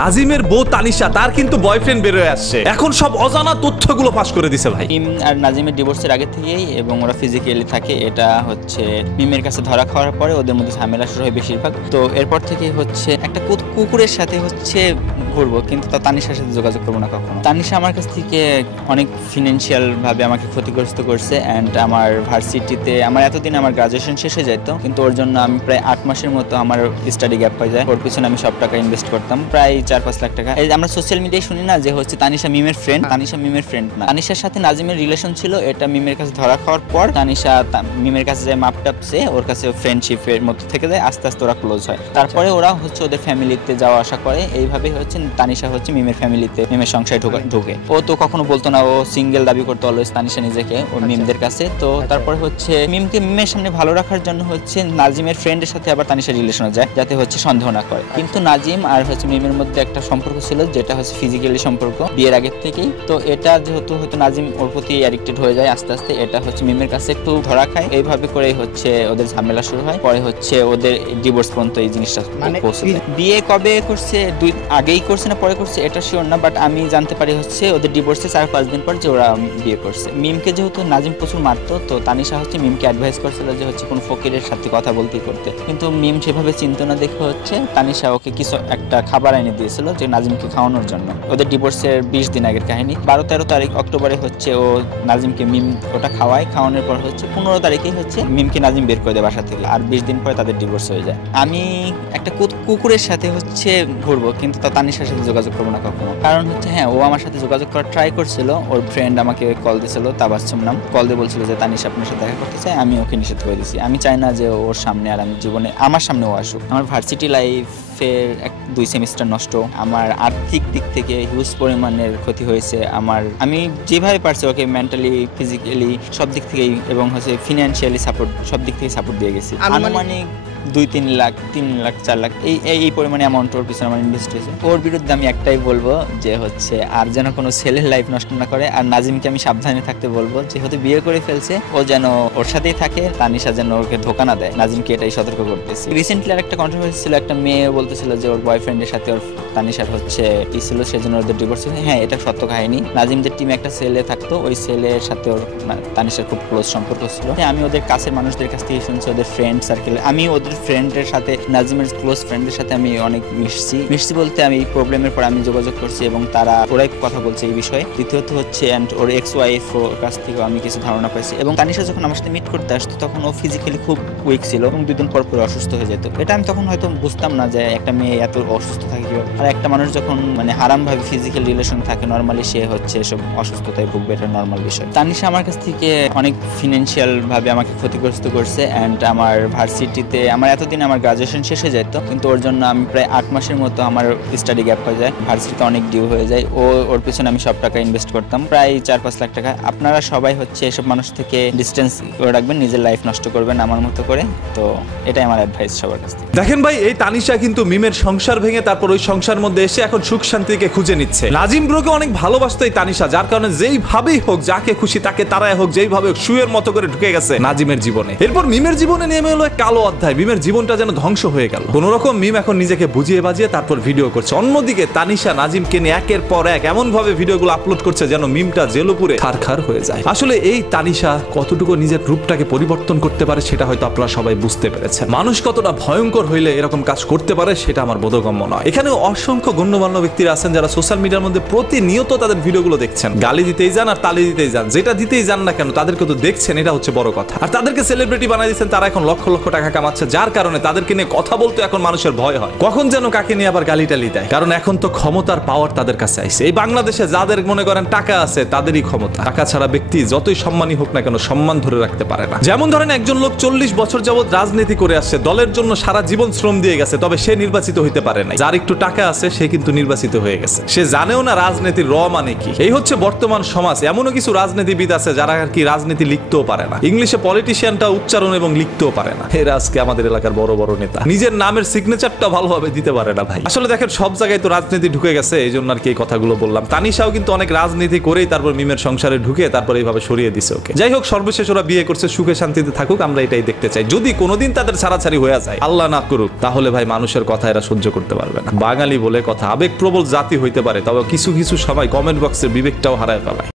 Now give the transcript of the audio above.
নাজিমের বউ তানিশা তার কিন্তু বয়ফ্রেন্ড বের হয়ে আসছে, এখন সব অজানা তথ্যগুলো ফাঁস করে দিছে ভাই। মিম আর নাজিমের ডিভোর্সের আগে থেকেই এবং ওরা ফিজিক্যালি থাকে, এটা হচ্ছে মিমের কাছে ধরা খাওয়ার পরে ওদের মধ্যে ঝামেলা শুরু হয় বেশিরভাগ। তো এরপর থেকে হচ্ছে একটা কুকুরের সাথে হচ্ছে ঘুরবো, কিন্তু তানিশার সাথে যোগাযোগ করবো না কখনো। তানিশা আমার কাছ থেকে অনেক ফিনান্সিয়াল ভাবে আমাকে ক্ষতিগ্রস্ত করছে অ্যান্ড আমার ভার্সিটিতে আমার এতদিন আমার গ্রাজুয়েশন শেষ হয়ে যেত, কিন্তু ওর জন্য আমি প্রায় 8 মাসের মতো আমার স্টাডি গ্যাপ হয়ে যায়। ওর পিছনে আমি সব টাকা ইনভেস্ট করতাম, প্রায় 4-5 লাখ টাকা। এই আমরা সোশ্যাল মিডিয়ায় শুনি না যে হচ্ছে তানিশা মিমের ফ্রেন্ড, তানিশা মিমের ফ্রেন্ড না। তানিশার সাথে নাজিমের রিলেশন ছিল, এটা মিমের কাছে ধরা খাওয়ার পর তানিশা মিমের কাছে যায় মাপ টাপছে, ওর কাছে ফ্রেন্ডশিপের মতো থেকে যায়, আস্তে আস্তে ওরা ক্লোজ হয়। তারপরে ওরা হচ্ছে ওদের ফ্যামিলিতে যাওয়া আসা করে, এইভাবে হচ্ছে তানিশা হচ্ছে মিমের ফ্যামিলিতে মিমের সংসারে ঢোকে। ও তো কখনো বলতো না, ও সিঙ্গেল দাবি করতো অলওয়েজ তানিশা নিজেকে ও মিমদের কাছে। তো তারপরে হচ্ছে মিমকে মিমের সামনে ভালো রাখার জন্য হচ্ছে নাজিমের ফ্রেন্ডের সাথে আবার তানিশা রিলেশনে যায়, যাতে হচ্ছে সন্দেহ না করে। কিন্তু নাজিম আর হচ্ছে মিমের মধ্যে একটা সম্পর্ক ছিল, যেটা হচ্ছে ফিজিক্যালি সম্পর্ক বিয়ের আগের থেকেই। তো এটা যেহেতু হয়তো নাজিম ওর প্রতি অ্যাডিক্টেড হয়ে যায় আস্তে আস্তে, এটা হচ্ছে মিমের কাছে একটু ধরা খায়। এইভাবে করে হচ্ছে ওদের ঝামেলা শুরু হয়, পরে হচ্ছে ওদের ডিভোর্স পর্যন্ত এই জিনিসটা পৌঁছে যায়। বিয়ে কবে করছে, আগেই করছে না পরে করছে এটা শিওর না, বাট আমি জানতে পারি হচ্ছে ওদের ডিভোর্সে 4-5 দিন পর যে ওরা বিয়ে করছে। মিমকে যেহেতু নাজিম প্রচুর মারতো, তো তানিশা হচ্ছে মিমকে অ্যাডভাইস করছিল যে হচ্ছে কোনো ফকিরের সাথে কথা বলতেই করতে, কিন্তু মিম সেভাবে চিন্তা না দেখে হচ্ছে তানিশা ওকে কিছু একটা খাবার এনে দিয়েছিল যে নাজিমকে খাওয়ানোর জন্য। ওদের ডিভোর্সের 20 দিন আগের কাহিনী। 12-13 তারিখ অক্টোবরে হচ্ছে ও নাজিমকে মিম ওটা খাওয়ানোর পর হচ্ছে 15 তারিখে হচ্ছে মিমকে নাজিম বের করে দেয় বাসা থেকে, আর 20 দিন পরে তাদের ডিভোর্স হয়ে যায়। আমি একটা কুকুরের সাথে হচ্ছে ঘুরবো, কিন্তু তানিশার সাথে যোগাযোগ করবো না কখনো, কারণ হচ্ছে হ্যাঁ ও আমার সাথে যোগাযোগ করার ট্রাই করছিল। ওর ফ্রেন্ড আমাকে কল দিয়েছিল, তাবাসসুম নাম, কল দিয়ে বলছিল যে তানিশা আপনার সাথে দেখা করতে চাই, আমি ওকে নিষেধ করে দিয়েছি। আমি চাই না যে ওর সামনে আর আমি জীবনে আমার সামনে ও আসুক। আমার ভার্সিটি লাইফের 2 সেমিস্টার নষ্ট, আমার আর্থিক দিক থেকে হিউজ পরিমাণের ক্ষতি হয়েছে। আমি যেভাবে পারছি ওকে মেন্টালি, ফিজিক্যালি সব দিক থেকেই এবং হচ্ছে ফিনান্সিয়ালি সাপোর্ট, সব দিক থেকে সাপোর্ট দিয়ে গেছি। আনুমানিক 2-3 লাখ, 3 লাখ 4 লাখ এই পরিমাণে অ্যামাউন্ট ওর পিছনে আমার ইনভেস্ট হয়েছে। ওর বিরুদ্ধে আমি একটাই বলবো যে হচ্ছে আর যেন কোনো ছেলের লাইফ নষ্ট না করে, আর নাজিমকে আমি সাবধানে থাকতে বলবো, যেহেতু বিয়ে করে ফেলছে ও যেন ওর সাথেই থাকে, তানিশা যেন ওকে ধোকা না দেয়। নাজিমকে এটাই সতর্ক করতেছি। রিসেন্টলি আর একটা কন্ট্রোভার্সি ছিল, একটা মেয়ে বলতেছিল যে ওর বয়ফ্রেন্ডের সাথে ওর তানিশার হচ্ছে কি ছিল, সেজন্য ওদের ডিভোর্স হয়েছে। হ্যাঁ, এটা সত্য কাহিনী। নাজিমদের টিমে একটা ছেলে থাকতো, ওই ছেলের সাথে ওর তানিশার খুব ক্লোজ সম্পর্ক ছিল। আমি ওদের কাছের মানুষদের কাছ থেকে শুনছি, ওদের ফ্রেন্ড সার্কেলে, আমি ওদের ফ্রেন্ডের সাথে, নাজিমের ক্লোজ ফ্রেন্ডের সাথে আমি অনেক মিশছি বলতে আমি প্রবলেমের পর আমি যোগাযোগ করছি এবং ওরাই কথা বলছে এই বিষয়ে। দ্বিতীয়ত হচ্ছে ওর এক্স ওয়াইফ কাছ থেকেও আমি কিছু ধারণা পাইছি। এবং তানিশা যখন আমার সাথে মিট করতে আসতো তখন ও ফিজিক্যালি খুব উইক ছিল এবং 2 দিন পর অসুস্থ হয়ে যেত। এটা আমি তখন হয়তো বুঝতাম না যে একটা মেয়ে এত অসুস্থ থাকে কিভাবে, আর একটা মানুষ যখন মানে হারাম ভাবে ফিজিক্যাল রিলেশন থাকে নর্মালি সে হচ্ছে এসব অসুস্থতায় ভুগবে, এটা নর্মাল বিষয়। তানিশা আমার কাছ থেকে অনেক ফিনান্সিয়াল ভাবে আমাকে ক্ষতিগ্রস্ত করছে অ্যান্ড আমার ভার্সিটিতে আমার এতদিন আমার গ্রাজুয়েশন শেষ হয়ে যেত, কিন্তু ওর জন্য আমি প্রায় 8 মাসের মতো আমার স্টাডি গ্যাপ হয়ে যায়, ভার্সিটিতে অনেক ডিউ হয়ে যায়। ওর পিছনে আমি সব টাকা ইনভেস্ট করতাম, প্রায় 4-5 লাখ টাকা। আপনারা সবাই হচ্ছে এসব মানুষ থেকে ডিস্টেন্স করে রাখবেন, নিজের লাইফ নষ্ট করবেন আমার মতো করে। তো এটাই আমার অ্যাডভাইস সবার কাছ থেকে। দেখেন ভাই, এই তানিশা কিন্তু মিমের সংসার ভেঙে তারপর ওই সংসার মধ্যে এসে এখন সুখ শান্তিকে খুঁজে নিচ্ছে। নাজিম ব্রোকে অনেক ভালোবাসতো এই তানিশা, যার কারণে যেইভাবেই হোক, যাকে খুশি তাকে তারাই হোক, যেইভাবে হোক শুয়ের মতো করে ঢুকে গেছে নাজিমের জীবনে। এরপর মিমের জীবনে নেমে এলো এক কালো অধ্যায়, মিমের জীবনটা যেন ধ্বংস হয়ে গেল। কোন রকম মিম এখন নিজেকে বুঝিয়ে বাজিয়ে তারপর ভিডিও করছে। অন্যদিকে তানিশা নাজিমকে নিয়ে একের পর এক এমন ভাবে ভিডিওগুলো আপলোড করছে যেন মিমটা জেলুপুরে খারখার হয়ে যায়। আসলে এই তানিশা কতটুকু নিজের রূপটাকে পরিবর্তন করতে পারে সেটা হয়তো আপনারা সবাই বুঝতে পেরেছেন। মানুষ কতটা ভয়ঙ্কর হইলে এরকম কাজ করতে পারে সেটা আমার বোধগম্য নয়। এখানে অসংখ্য গণ্যমান্য ব্যক্তিরা আছেন যারা সোশ্যাল মিডিয়ার মধ্যে প্রতিনিয়ত তাদের ভিডিওগুলো দেখছেন, গালি দিতেই যান আর তালি দিতেই যান, যেটা দিতেই যান না কেন তাদেরকে তো দেখছেন, এটা হচ্ছে বড় কথা। আর তাদেরকে সেলিব্রিটি বানাই দিচ্ছেন, তারা এখন লক্ষ লক্ষ টাকা কামাচ্ছে, যার কারণে তাদেরকে নিয়ে কথা বলতে এখন মানুষের ভয় হয়, কখন যেন কাকে নিয়ে আবার গালি টালি দেয়। কারণ এখন তো ক্ষমতার পাওয়ার তাদের কাছে আইছে। এই বাংলাদেশে যাদের মনে করেন টাকা আছে তাদেরই ক্ষমতা। টাকা ছাড়া ব্যক্তি যতই সম্মানী হোক না কেন সম্মান ধরে রাখতে পারে না। যেমন ধরেন একজন লোক 40 বছর যাবত রাজনীতি করে আসছে, দলের জন্য সারা জীবন শ্রম দিয়ে গেছে, তবে সে নির্বাচিত হইতে পারে না। যার একটু টাকা আছে সে কিন্তু নির্বাচিত হয়ে গেছে, সে জানেও না রাজনীতির মানে কি। এই হচ্ছে বর্তমান সমাজ। এমনও কিছু রাজনীতিবিদ আছে যারা আর কি রাজনীতি লিখতেও পারে না, ইংলিশে পলিটিশিয়ানটা উচ্চারণ এবং লিখতেও পারে না। এরা আজকে আমাদের এলাকার বড় বড় নেতা, নিজের নামের সিগনেচারটা ভালোভাবে দিতে পারে না ভাই। আসলে দেখেন সব জায়গায় তো রাজনীতি ঢুকে গেছে, এই জন্য আর কি এই কথাগুলো বললাম। তানিশাও কিন্তু অনেক রাজনীতি করেই তারপর মিমের সংসারে ঢুকে তারপর এইভাবে সরিয়ে দিছে ওকে। যাই হোক, সর্বশেষ ওরা বিয়ে করছে, সুখে শান্তিতে থাকুক, আমরা এটাই দেখতে চাই। যদি কোনোদিন তাদের ছাড়াছাড়ি হয়ে যায়, আল্লাহ না করুক, তাহলে ভাই মানুষের কথা এরা সহ্য করতে পারবে না। বাঙালি বলে কথা, আবেগপ্রবল জাতি হইতে পারে, তবে কিছু কিছু সময় কমেন্ট বক্সের বিবেকটাও হারায় ফেলায়।